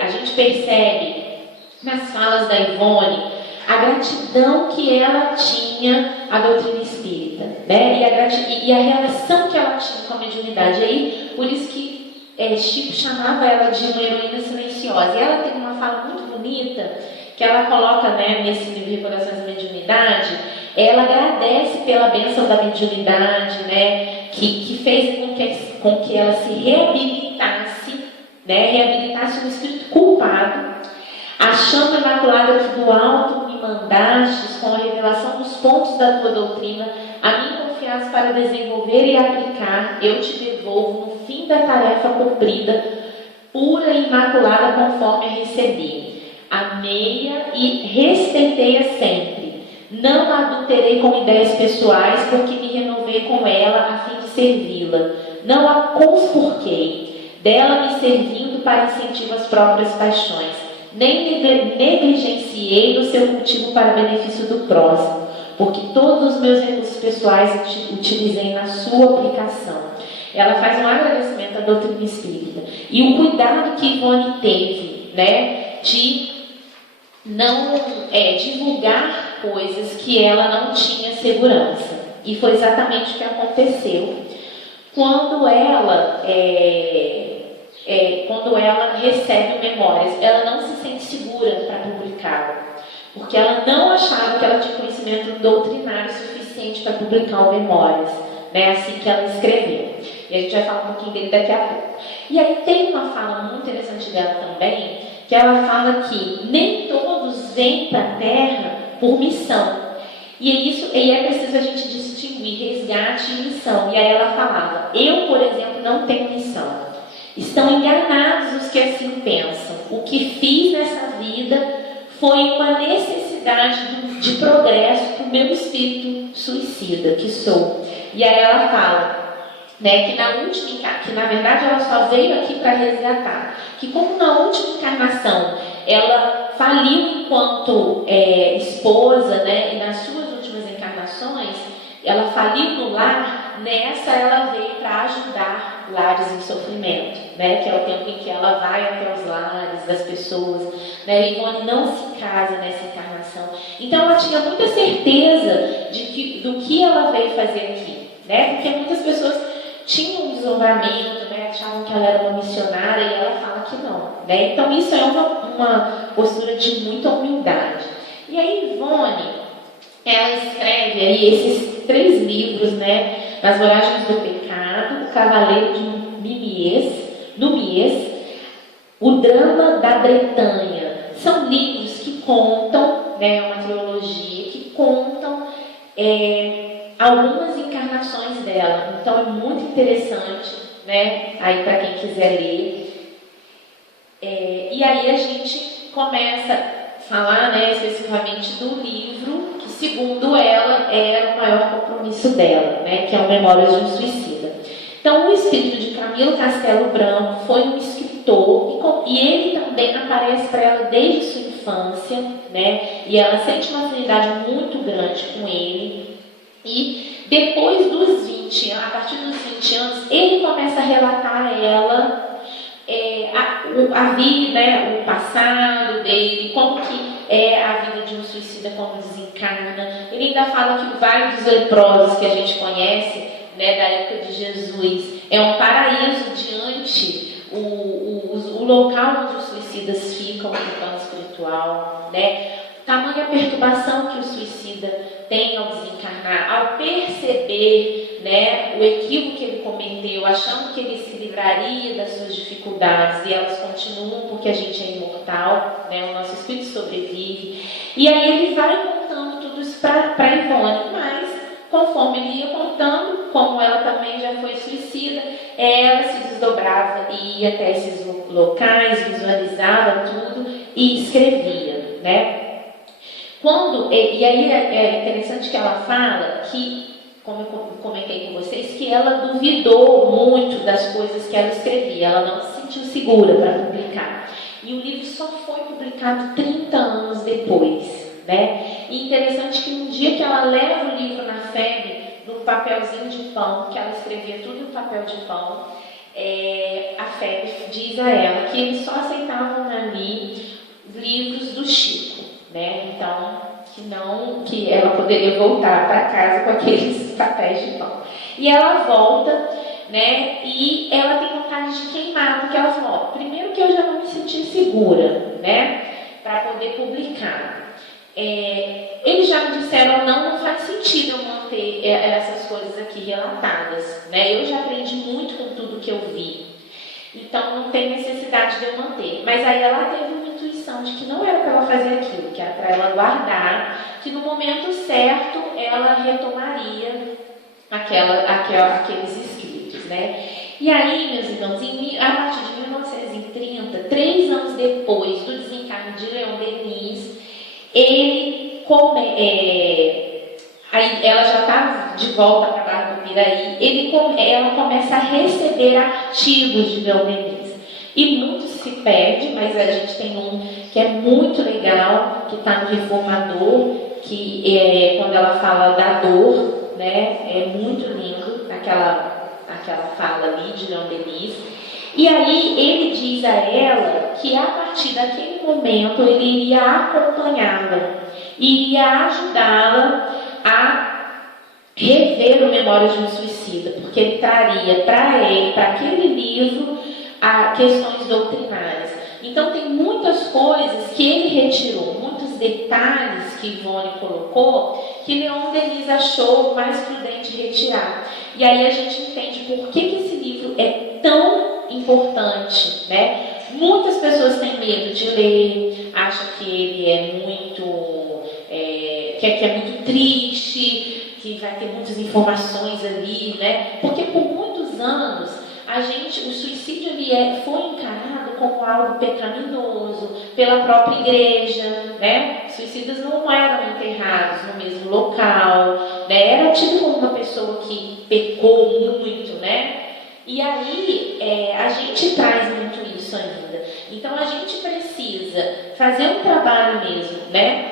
a gente percebe nas falas da Ivone a gratidão que ela tinha à doutrina espírita, né? E a relação que ela tinha com a mediunidade. E aí, por isso que Chico chamava ela de uma heroína silenciosa. E ela tem uma fala muito bonita que ela coloca, né, nesse livro Recordações da Mediunidade. Ela agradece pela bênção da mediunidade, né, que fez com que ela se reabilitasse, né, reabilitasse um espírito culpado. A chama imaculada que do alto me mandastes, com a revelação dos pontos da tua doutrina, a mim confiaste para desenvolver e aplicar, eu te devolvo no fim da tarefa cumprida, pura e imaculada conforme a recebi. Amei-a e respeitei-a sempre. Não a adulterei com ideias pessoais, porque me renovei com ela a fim de servi-la. Não a conspurquei, dela me servindo para incentivo às próprias paixões. Nem negligenciei o seu cultivo para benefício do próximo, porque todos os meus recursos pessoais utilizei na sua aplicação. Ela faz um agradecimento à doutrina espírita. E o cuidado que Ivone teve, né, de não divulgar coisas que ela não tinha segurança. E foi exatamente o que aconteceu quando ela recebe o Memórias. Ela não se sente segura para publicá-lo, porque ela não achava que ela tinha conhecimento doutrinário suficiente para publicar o Memórias, né, assim que ela escreveu. E a gente vai falar um pouquinho dele daqui a pouco. E aí tem uma fala muito interessante dela também, que ela fala que nem todos vêm para a Terra por missão. E é preciso a gente distinguir resgate e missão. E aí ela falava, eu, por exemplo, não tenho missão. Estão enganados os que assim pensam. O que fiz nessa vida foi uma necessidade de progresso para o meu espírito suicida, que sou. E aí ela fala, né, que na verdade ela só veio aqui para resgatar. Que como na última encarnação ela faliu enquanto esposa, né, e nas suas últimas encarnações ela faliu no lar, nessa ela veio para ajudar lares em sofrimento, né, que é o tempo em que ela vai até os lares das pessoas, né, Ivone não se casa nessa encarnação. Então ela tinha muita certeza do que ela veio fazer aqui, né, porque muitas pessoas tinham um deslumbramento, né, achavam que ela era uma missionária e ela fala que não, né. Então isso é uma postura de muita humildade. E aí Ivone, ela escreve aí esses 3 livros, né, Nas Voragens do Pecado, O Cavaleiro de Numies, O Drama da Bretanha. São livros que contam, né, uma trilogia, que contam algumas encarnações dela. Então é muito interessante, né, aí para quem quiser ler. E aí a gente começa a falar, né, especificamente do livro, que segundo ela era o maior compromisso dela, né, que é o Memórias de um Suicida. Então o espírito de Camilo Castelo Branco foi um escritor e ele também aparece para ela desde sua infância, né, e ela sente uma afinidade muito grande com ele. E depois dos 20 anos, a partir dos 20 anos, ele começa a relatar a ela a vida, né, o passado dele, como que é a vida de um suicida quando desencarna. Ele ainda fala que o Vale dos Leprosos, que a gente conhece, né, da época de Jesus, é um paraíso diante o local onde os suicidas ficam no plano espiritual, né? Tamanha perturbação que o suicida tem ao desencarnar, ao perceber, né, o equívoco que ele cometeu, achando que ele se livraria das suas dificuldades, e elas continuam porque a gente é imortal, né, o nosso espírito sobrevive. E aí ele vai contando tudo isso para Ivone, mas conforme ele ia contando, como ela também já foi suicida, ela se desdobrava e ia até esses locais, visualizava tudo e escrevia, né? E aí é interessante que ela fala que, como eu comentei com vocês, que ela duvidou muito das coisas que ela escrevia, ela não se sentiu segura para publicar. E o livro só foi publicado 30 anos depois, né? E interessante que um dia que ela leva o livro na FEB, num papelzinho de pão, que ela escrevia tudo no papel de pão, a FEB diz a ela que eles só aceitavam ali livros do Chico, né? Então, que ela poderia voltar para casa com aqueles papéis de pão. E ela volta, né? E ela tem vontade de queimar, porque ela falou, primeiro que eu já não me senti segura, né, para poder publicar. Eles já me disseram, não faz sentido eu manter essas coisas aqui relatadas, né? Eu já aprendi muito com tudo que eu vi, então não tem necessidade de eu manter. Mas aí ela teve uma intuição de que não era para ela fazer aquilo, que era para ela guardar, que no momento certo ela retomaria aqueles escritos, né? E aí, meus irmãos, a partir de 1930, 3 anos depois do desencarne de Leon Denis, aí ela já está de volta para a Barra do Piraí, ela começa a receber artigos de Leon Denis. E muitos se perde, mas a gente tem um que é muito legal, que está no Reformador, que quando ela fala da dor, né, é muito lindo, aquela fala ali de Leon Denis. E aí ele diz a ela que a partir daquele momento ele iria acompanhá-la, iria ajudá-la a rever o Memórias de um Suicida, porque ele traria para aquele livro questões doutrinárias. Então tem muitas coisas que ele retirou, muitos detalhes que Ivone colocou que Leon Denis achou mais prudente retirar. E aí a gente entende por que esse livro é tão importante, né? Muitas pessoas têm medo de ler, acham que ele é muito, que é muito triste, que vai ter muitas informações ali, né? Porque por muitos anos o suicídio foi encarado como algo pecaminoso pela própria igreja, né? Suicidas não eram enterrados no mesmo local, né? Era tido como uma pessoa que pecou muito, né? E aí a gente traz muito isso ainda. Então a gente precisa fazer um trabalho mesmo, né?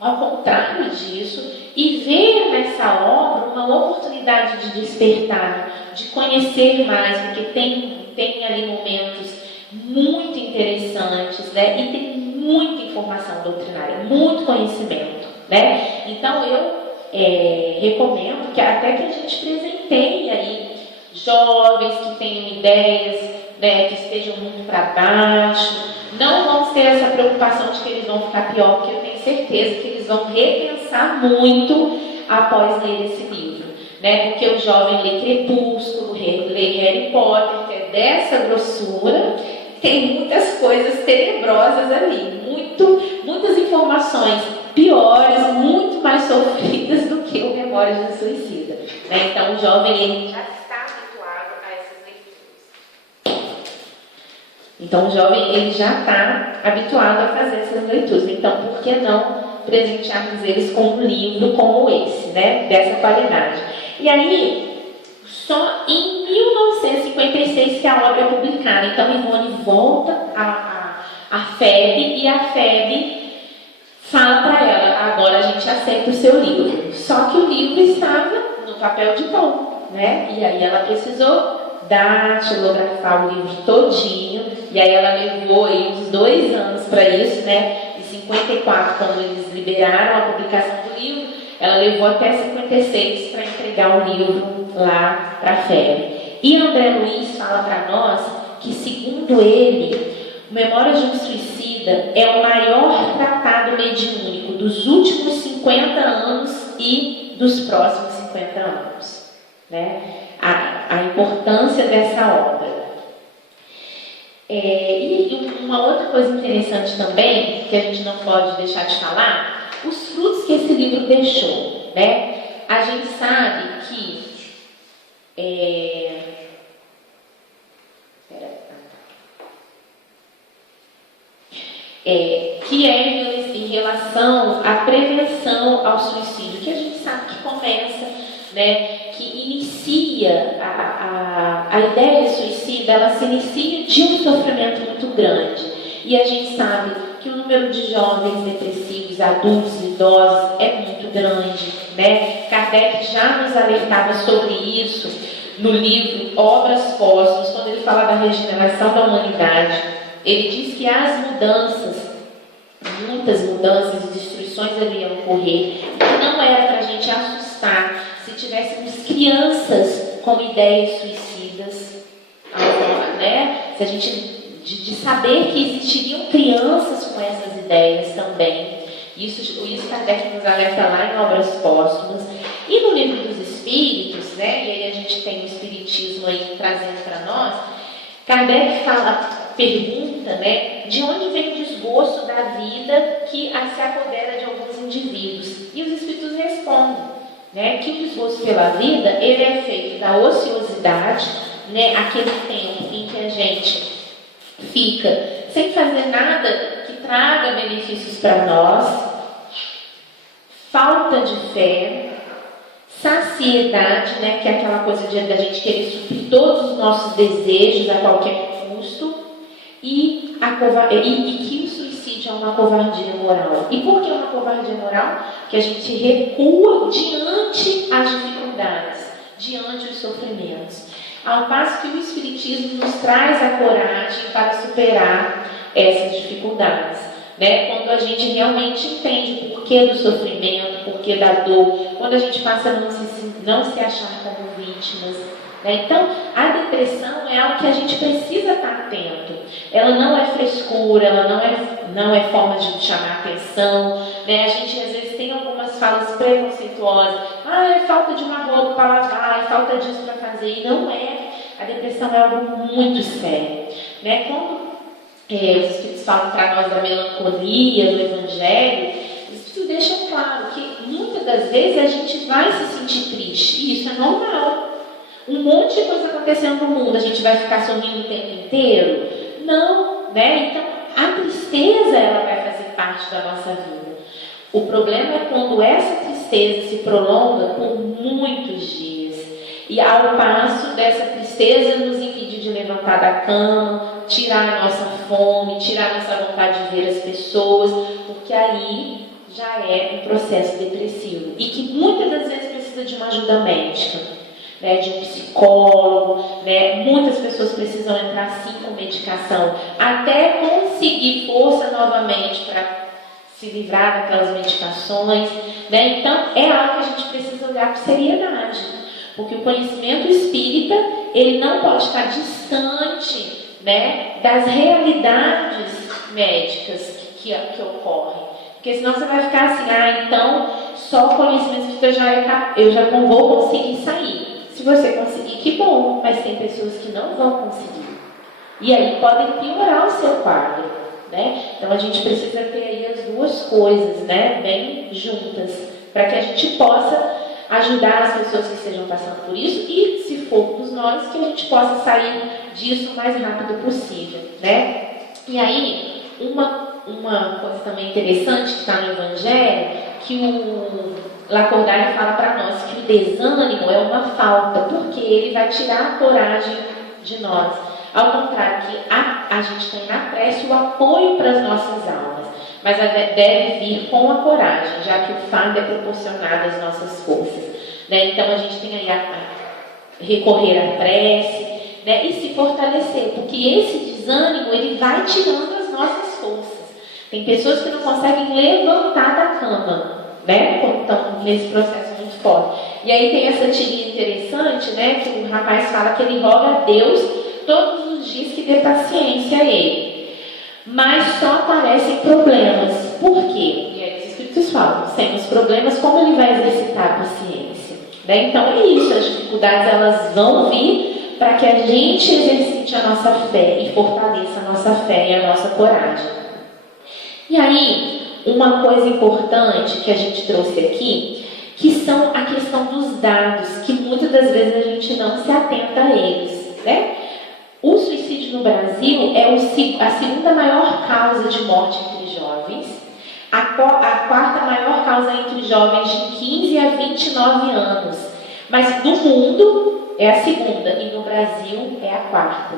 Ao contrário disso, e ver nessa obra uma oportunidade de despertar, de conhecer mais, porque tem ali momentos muito interessantes, né? E tem muita informação doutrinária, muito conhecimento, né? Então eu recomendo que até que a gente presenteie aí jovens que tenham ideias, né, que estejam muito para baixo. Não vão ter essa preocupação de que eles vão ficar pior, porque eu tenho certeza que eles vão repensar muito após ler esse livro, né? Porque o jovem lê Crepúsculo, lê Harry Potter, que é dessa grossura, tem muitas coisas tenebrosas ali, muitas informações piores, muito mais sofridas do que o Memórias de um Suicida, né? Então o jovem ele já está habituado a essas leituras. Então o jovem ele já está habituado a fazer essas leituras. Então por que não presentearmos eles com um livro como esse, né? Dessa qualidade. E aí, só em 1956 que a obra é publicada. Então Ivone volta à FEB e a FEB fala para ela: agora a gente aceita o seu livro. Só que o livro estava no papel de pão, né? E aí ela precisou datilografar o livro todinho, e aí ela levou aí uns 2 anos para isso, né? Em 54, quando eles liberaram a publicação do livro, ela levou até 56 para entregar o livro lá para a FEB. E André Luiz fala para nós que, segundo ele, Memórias de um Suicida é o maior tratado mediúnico dos últimos 50 anos e dos próximos 50 anos, né? A importância dessa obra. E uma outra coisa interessante também, que a gente não pode deixar de falar, os frutos que esse livro deixou, né? A gente sabe que que é em relação à prevenção ao suicídio, que a gente sabe que começa, né, que inicia a ideia de suicídio, ela se inicia de um sofrimento muito grande. E a gente sabe que o número de jovens depressivos, adultos, idosos é muito grande, né? Kardec já nos alertava sobre isso no livro Obras Póstumas, quando ele fala da regeneração da humanidade. Ele diz que as mudanças, muitas mudanças e destruições iriam ocorrer, que não era para a gente assustar se tivéssemos crianças com ideias suicidas, né? Se a gente de saber que existiriam crianças com essas ideias também. Isso Kardec nos alerta lá em Obras Póstumas. E no Livro dos Espíritos, né? E aí a gente tem o Espiritismo aí trazendo para nós. Kardec pergunta, né, de onde vem o desgosto da vida que se apodera de alguns indivíduos. E os Espíritos respondem, né, que o desgosto pela vida ele é feito da ociosidade, né, aquele tempo em que a gente fica sem fazer nada que traga benefícios para nós, falta de fé, saciedade, né, que é aquela coisa da gente querer suprir todos os nossos desejos a qualquer custo, e que o suicídio é uma covardia moral. E por que uma covardia moral? Que a gente recua diante as dificuldades, diante os sofrimentos. Ao passo que o Espiritismo nos traz a coragem para superar essas dificuldades, né? Quando a gente realmente entende o porquê do sofrimento, o porquê da dor, quando a gente passa a não se achar como vítimas, né? Então, a depressão é algo que a gente precisa estar atento. Ela não é frescura, ela não é forma de chamar atenção, né? A gente às vezes tem algumas falas preconceituosas. É falta de uma roupa para lavar, é falta disso para fazer. E não é. A depressão é algo muito sério, né? Quando os Espíritos falam para nós da melancolia, do Evangelho, os Espíritos deixam claro que muitas das vezes a gente vai se sentir triste, e isso é normal. Um monte de coisa acontecendo no mundo, a gente vai ficar sorrindo o tempo inteiro? Não, né? Então, a tristeza, ela vai fazer parte da nossa vida. O problema é quando essa tristeza se prolonga por muitos dias, e ao passo dessa tristeza nos impedir de levantar da cama, tirar a nossa fome, tirar a nossa vontade de ver as pessoas, porque aí já é um processo depressivo, e que muitas das vezes precisa de uma ajuda médica, né, de um psicólogo, né? Muitas pessoas precisam entrar sim com medicação, até conseguir força novamente para se livrar daquelas medicações, né? Então é algo que a gente precisa olhar com seriedade, porque o conhecimento espírita, ele não pode estar distante, né, das realidades médicas que ocorrem. Porque senão você vai ficar assim, então só o conhecimento espírita eu já não vou conseguir sair. Se você conseguir, que bom, mas tem pessoas que não vão conseguir. E aí podem piorar o seu quadro, né? Então a gente precisa ter aí as duas coisas, né, bem juntas, para que a gente possa ajudar as pessoas que estejam passando por isso e, se formos nós, que a gente possa sair disso o mais rápido possível, né? E aí, uma coisa também interessante que está no Evangelho, que o Lacordaire fala para nós que o desânimo é uma falta, porque ele vai tirar a coragem de nós. Ao contrário, que a gente tem na prece o apoio para as nossas almas, mas deve vir com a coragem, já que o fardo é proporcionado às nossas forças, né? Então a gente tem aí a recorrer à prece, né? E se fortalecer, porque esse desânimo ele vai tirando as nossas forças. Tem pessoas que não conseguem levantar da cama, né? Quando estão nesse processo muito forte. E aí tem essa tirinha interessante, né? Que o rapaz fala que ele roga a Deus todos os dias que dê paciência a ele. Mas só aparecem problemas. Por quê? E aí os Espíritos falam, sem os problemas, como ele vai exercitar a paciência? Né? Então é isso, as dificuldades elas vão vir para que a gente exercite a nossa fé e fortaleça a nossa fé e a nossa coragem. E aí, uma coisa importante que a gente trouxe aqui, que são a questão dos dados, que muitas das vezes a gente não se atenta a eles, né? O suicídio no Brasil é a segunda maior causa de morte entre jovens, a quarta maior causa entre jovens de 15 a 29 anos, mas no mundo é a segunda e no Brasil é a quarta,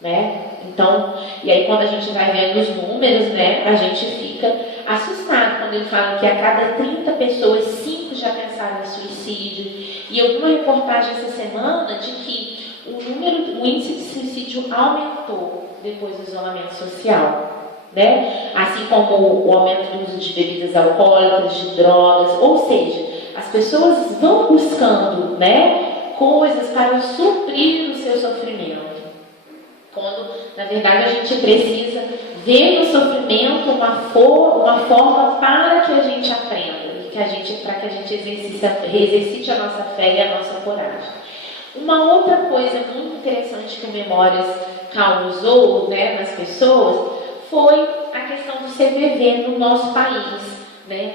né? Então, e aí quando a gente vai vendo os números, né, a gente fica assustado quando ele fala que a cada 30 pessoas, 5 já pensaram em suicídio. E eu vi uma reportagem essa semana de que o índice de suicídio aumentou depois do isolamento social, né? Assim como o aumento do uso de bebidas alcoólicas, de drogas, ou seja, as pessoas vão buscando, né, coisas para suprir o seu sofrimento. Quando, na verdade, a gente precisa ver no sofrimento uma forma para que a gente aprenda, para que a gente exercite a nossa fé e a nossa coragem. Uma outra coisa muito interessante que o Memórias causou, né, nas pessoas foi a questão do CVV no nosso país, né?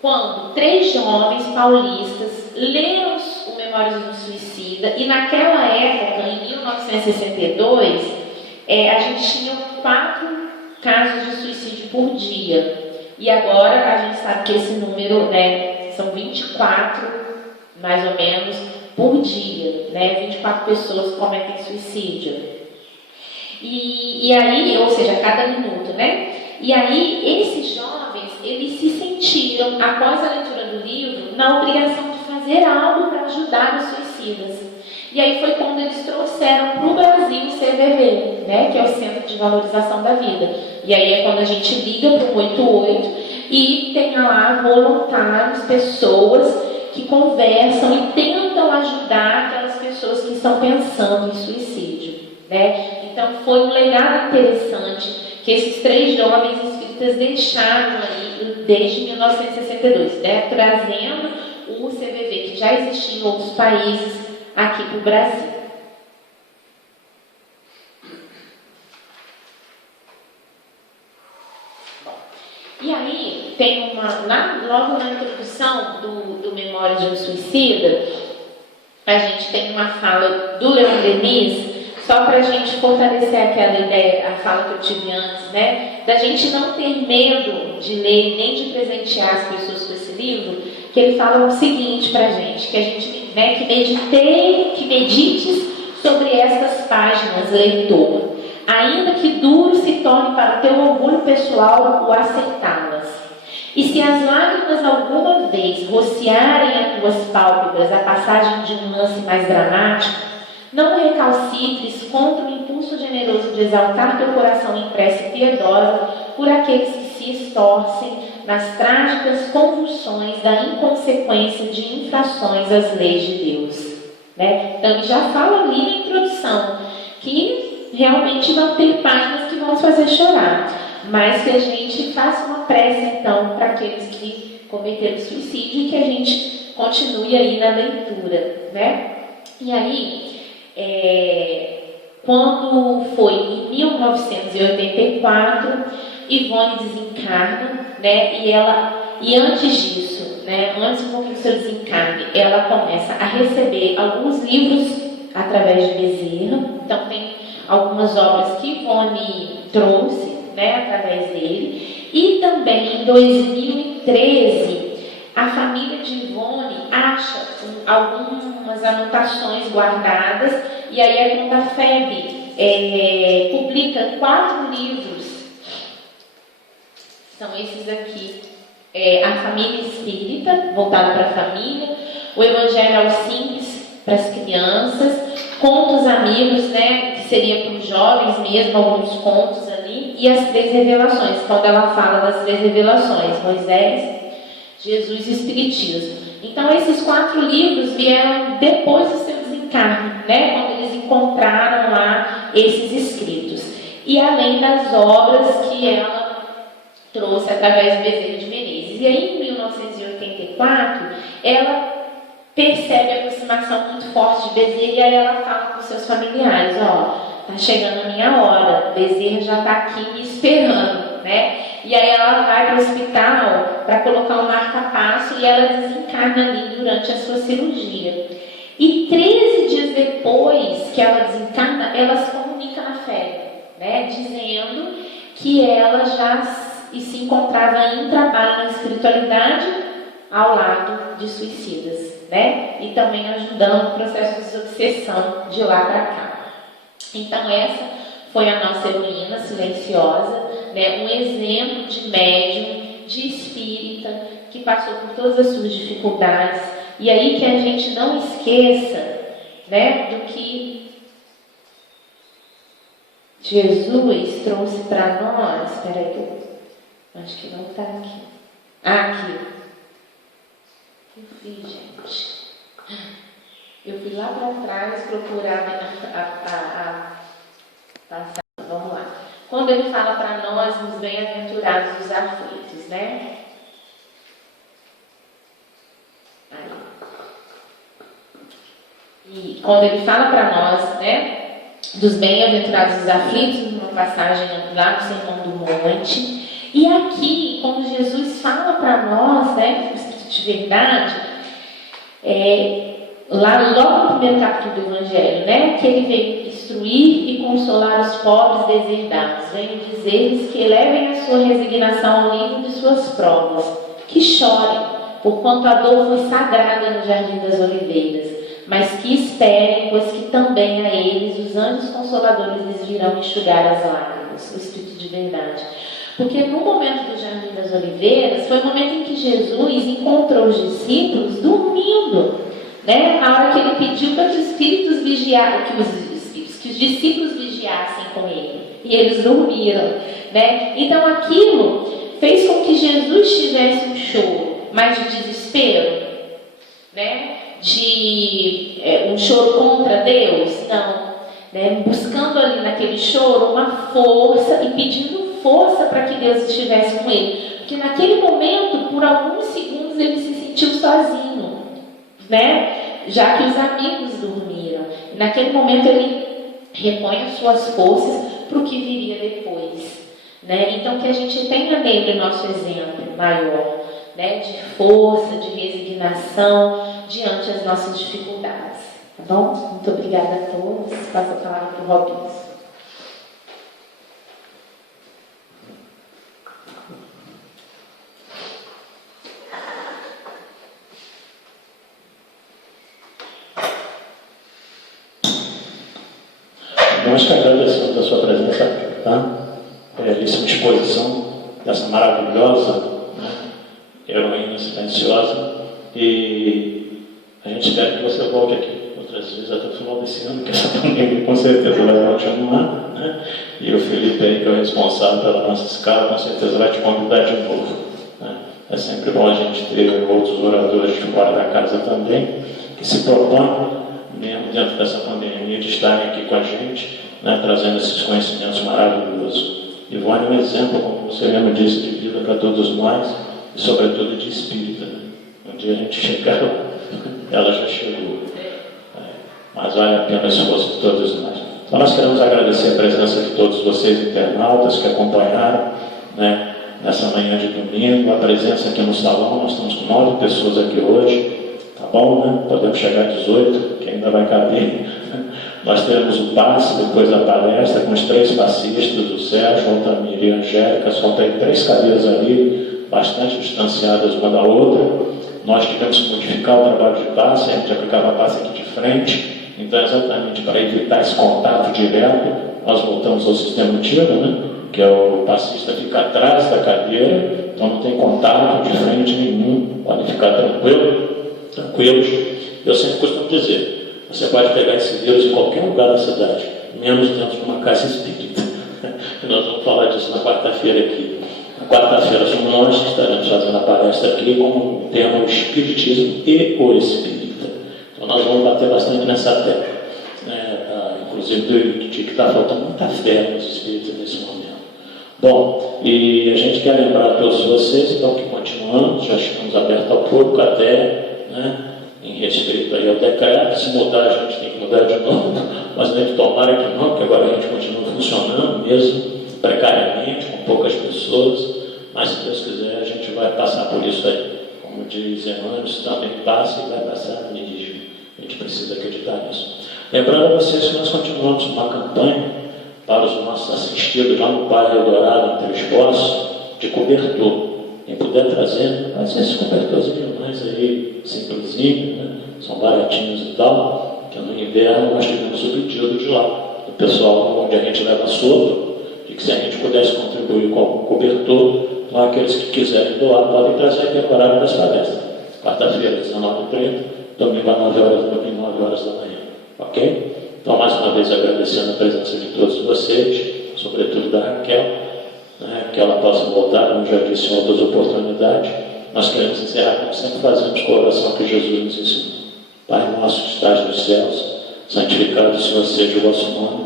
Quando 3 jovens paulistas leram o Memórias do Suicida, e naquela época, em 1962, a gente tinha 4 casos de suicídio por dia. E agora a gente sabe que esse número, né, são 24, mais ou menos, por dia, né? 24 pessoas cometem suicídio. E aí, ou seja, a cada minuto, né? E aí, esses jovens, eles se sentiram, após a leitura do livro, na obrigação de fazer algo para ajudar os suicidas. E aí foi quando eles trouxeram para o Brasil o CVV, né? Que é o Centro de Valorização da Vida. E aí é quando a gente liga para o 188 e tem lá voluntários, pessoas que conversam e tentam ajudar aquelas pessoas que estão pensando em suicídio. né? Então foi um legado interessante que esses 3 jovens espíritas deixaram aí desde 1962, né? Trazendo o CVV que já existia em outros países aqui para o Brasil. E aí, tem logo na introdução do Memórias de um Suicida, a gente tem uma fala do Leon Denis, só para a gente fortalecer aquela ideia, a fala que eu tive antes, né? Da gente não ter medo de ler, nem de presentear as pessoas com esse livro, que ele fala o seguinte para a gente, que a gente, né, que medites sobre estas páginas, leitor, ainda que duro se torne para o teu orgulho pessoal o aceitá-las. E se as lágrimas alguma vez rociarem as tuas pálpebras a passagem de um lance mais dramático, não recalcitres contra o impulso generoso de exaltar teu coração em prece piedosa por aqueles que se estorcem nas trágicas convulsões da inconsequência de infrações às leis de Deus. Né? Então, ele já fala ali na introdução que realmente vão ter páginas que vão nos fazer chorar, mas que a gente faça uma prece, então, para aqueles que cometeram suicídio e que a gente continue aí na leitura. Né? E aí, quando foi em 1984, Ivone desencarna, né? E antes disso, né? Antes um pouquinho do seu desencarne, ela começa a receber alguns livros através de Bezerra. Então tem algumas obras que Ivone trouxe, né? Através dele. E também em 2013, a família de Ivone acha algumas anotações guardadas, e aí a Conta FEB publica 4 livros. São esses aqui. A Família Espírita, voltada para a família, o Evangelho aos Simples, para as crianças, Contos Amigos, né, que seria para os jovens mesmo, alguns contos ali, e as 3 revelações, quando ela fala das 3 revelações, Moisés, Jesus e Espiritismo. Então, esses 4 livros vieram depois do seu desencarne, né, quando eles encontraram lá esses escritos. E além das obras que ela trouxe através do Bezerra de Menezes. E aí, em 1984, ela percebe a aproximação muito forte de Bezerra, e aí ela fala com seus familiares, tá chegando a minha hora, Bezerra já está aqui me esperando, né? E aí ela vai para o hospital para colocar um marca-passo e ela desencarna ali durante a sua cirurgia. E 13 dias depois que ela desencarna, ela se comunica na fé, né? Dizendo que ela já se encontrava em trabalho na espiritualidade ao lado de suicidas, né? E também ajudando o processo de desobsessão de lá para cá. Então essa foi a nossa heroína silenciosa, né? Um exemplo de médium, de espírita, que passou por todas as suas dificuldades. E aí que a gente não esqueça, né, do que Jesus trouxe para nós. Espera aí, acho que não está aqui. Aqui. O que eu fiz, gente? Eu fui lá para trás procurar a passar. Vamos lá. Quando ele fala para nós, nos bem-aventurados os aflitos, né? Aí. E quando ele fala para nós, né, dos bem-aventurados os aflitos, numa passagem lá no Sermão do Monte. E aqui, quando Jesus fala para nós, né, o Espírito de verdade, lá logo no primeiro capítulo do Evangelho, né, que ele veio instruir e consolar os pobres deserdados, veio dizer-lhes que elevem a sua resignação ao nível de suas provas, que chorem, porquanto a dor foi sagrada no Jardim das Oliveiras, mas que esperem, pois que também a eles os anjos consoladores lhes virão enxugar as lágrimas, o Espírito de verdade. Porque no momento do Jardim das Oliveiras, foi o momento em que Jesus encontrou os discípulos dormindo, né? A hora que ele pediu para que os espíritos vigiassem, que os discípulos vigiassem com ele, e eles dormiram, né? Então aquilo fez com que Jesus tivesse um choro, mas de desespero, né? Um choro contra Deus? Não. né? Buscando ali naquele choro uma força e pedindo força para que Deus estivesse com ele. Porque naquele momento, por alguns segundos, ele se sentiu sozinho, né? Já que os amigos dormiram. E naquele momento ele repõe as suas forças para o que viria depois, né? Então que a gente tenha nele nosso exemplo maior, né? De força, de resignação diante das nossas dificuldades. Tá bom? Muito obrigada a todos. Passo a palavra para o Robinson. Nós que agradecemos a sua presença, tá? Belíssima exposição dessa maravilhosa, né, heroína silenciosa, e a gente espera que você volte aqui outras vezes até o final desse ano, que essa pandemia com certeza vai continuar, né? E o Felipe aí, que é o responsável pela nossa escala, com certeza vai te convidar de novo, né? É sempre bom a gente ter outros oradores de fora da casa também, que se propõem, mesmo dentro dessa pandemia, de estarem aqui com a gente, né, trazendo esses conhecimentos maravilhosos. Ivone é um exemplo, como você mesmo disse, de vida para todos nós, e sobretudo de espírita. Né? Um dia a gente chegar lá, ela já chegou. Mas vale a pena o esforço de todos nós. Então nós queremos agradecer a presença de todos vocês internautas que acompanharam, né, nessa manhã de domingo, a presença aqui no salão. Nós estamos com 9 pessoas aqui hoje. Tá bom, né? Podemos chegar a 18, que ainda vai caber. Nós teremos o passe, depois da palestra, com os 3 passistas, o Sérgio, o Altamir e a Angélica. Só tem 3 cadeiras ali, bastante distanciadas uma da outra. Nós tivemos que modificar o trabalho de passe, a gente aplicava passe aqui de frente. Então, exatamente para evitar esse contato direto, nós voltamos ao sistema antigo, né? Que é o passista fica atrás da cadeira, então não tem contato de frente nenhum, podem ficar tranquilos. Eu sempre costumo dizer, você pode pegar esse vírus em qualquer lugar da cidade, menos dentro de uma casa espírita. E nós vamos falar disso na quarta-feira aqui. Na quarta-feira nós estaremos fazendo a palestra aqui com o tema o Espiritismo e o Espírita. Então nós vamos bater bastante nessa tecla. Inclusive de que está faltando muita fé nos espíritos nesse momento. Bom, e a gente quer lembrar a todos vocês, então, que continuamos, já estamos abertos ao público até, né, em respeito aí ao decreto. Se mudar, a gente tem que mudar de novo, mas a gente tomara que não, porque agora a gente continua funcionando, mesmo precariamente, com poucas pessoas, mas se Deus quiser, a gente vai passar por isso aí. Como diz Emmanuel, também passa e vai passar mesmo. A gente precisa acreditar nisso. Lembrando a vocês que nós continuamos uma campanha para os nossos assistidos lá no Parque Eldorado, em Três Poços, de cobertor. Quem puder trazer, faz esses cobertorzinhos mais aí, simplesinho, né? São baratinhos e tal, que no inverno nós tivemos o pedido de lá, do pessoal onde a gente leva sopro, de que se a gente pudesse contribuir com algum cobertor, então aqueles que quiserem doar podem trazer aqui no horário das palestras. Quarta-feira, 19h30, domingo às 9 horas da manhã. Ok? Então, mais uma vez, agradecendo a presença de todos vocês, sobretudo da Raquel, né, que ela possa voltar, como já disse em outras oportunidades. Nós queremos encerrar, como sempre fazemos, com a oração que Jesus nos ensinou. Pai nosso que estás nos céus, santificado Senhor seja o vosso nome,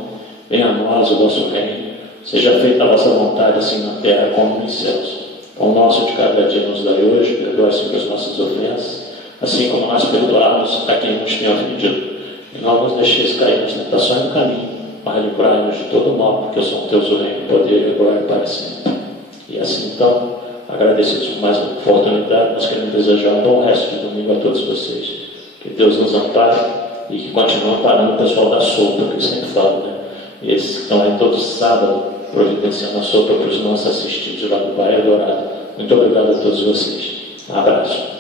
venha a nós o vosso reino, seja feita a vossa vontade, assim na terra como nos céus. O nosso de cada dia nos dai hoje, perdoai sobre as nossas ofensas, assim como nós perdoamos a quem nos tem ofendido. E não nos deixeis cair nas tentações do caminho, mas livrai-nos de todo mal, porque são teus o reino, o poder e a glória para sempre. E assim então, agradecidos por mais uma oportunidade, nós queremos desejar um bom resto de domingo a todos vocês. Que Deus nos ampare e que continue amparando o pessoal da sopa, que eu sempre falo, né? E esses que estão aí todo sábado providenciando a sopa para os nossos assistidos lá do Bairro Dourado. Muito obrigado a todos vocês. Um abraço.